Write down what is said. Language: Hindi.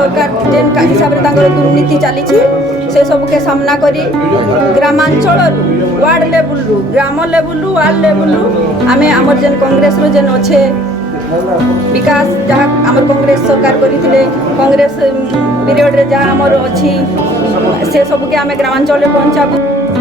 सरकार जेन हिसाब से दुर्नीति चली से सब के सामना करी ग्रामांचल वार्ड लेवल ग्राम लेवल वार्ड लेवल आम आमर जेन कांग्रेस रो जेन अच्छे विकास जहाँ आमर कांग्रेस सरकार करते कांग्रेस पीरियड रे जहाँ आमर अच्छी से सब के आम ग्रामांचल पहुँचाबू।